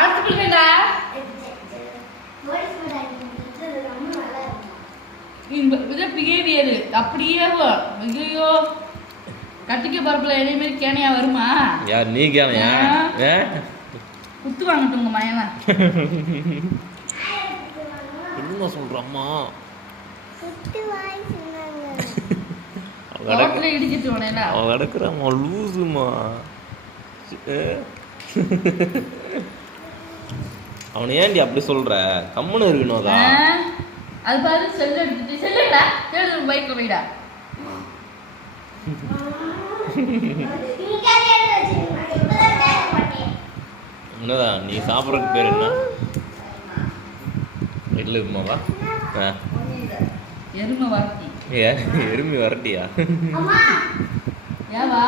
ஆர்த்திபிள்டா இந்த பிஹேவியர் அப்படியே ஐயோ கட்டிக்க பரப்புல இதே மாதிரி கேனையா வருமா? யார் நீ கேனையா? குத்து வாங்கட்டும் உங்க மயனா. என்ன சொல்ற அம்மா? ரோட்ல இடிச்சிட்டு போனேல. அவ கடக்குறமா லூசுமா. அவனை ஏன்டி அப்படி சொல்ற? கம்முன்னு இருக்கணும்தா. அது பாரு செல்ல எடுத்துட்டு செல்லடா தேடு பைக்ல போய்டா. என்னடா நீ சாப்பிட்றதுக்கு பேர் என்ன? எருமாவா? எருமை வரட்டி. எருமை வரட்டியா? ஏவா